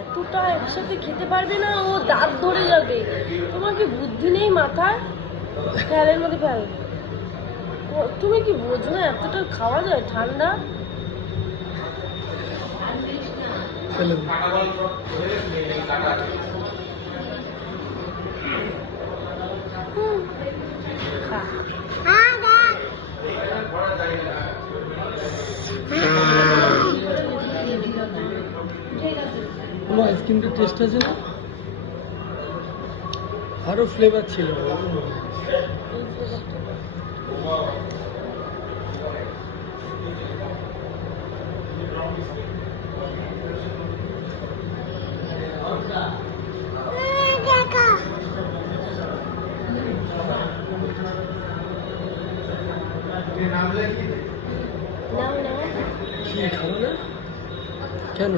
এতটা একসাথে খেতে পারবে না, ও দাঁত ধরে যাবে। তোমার কি বুদ্ধি নেই মাথায়? ফ্যানের মধ্যে ফেল। তুমি কি বোঝো না এতটা খাওয়া যায় ঠান্ডা? কোনো আইসক্রিমটা টেস্ট আছে না? আরো ফ্লেভার ছিল। নাও নাও। কি খাবো না? কেন?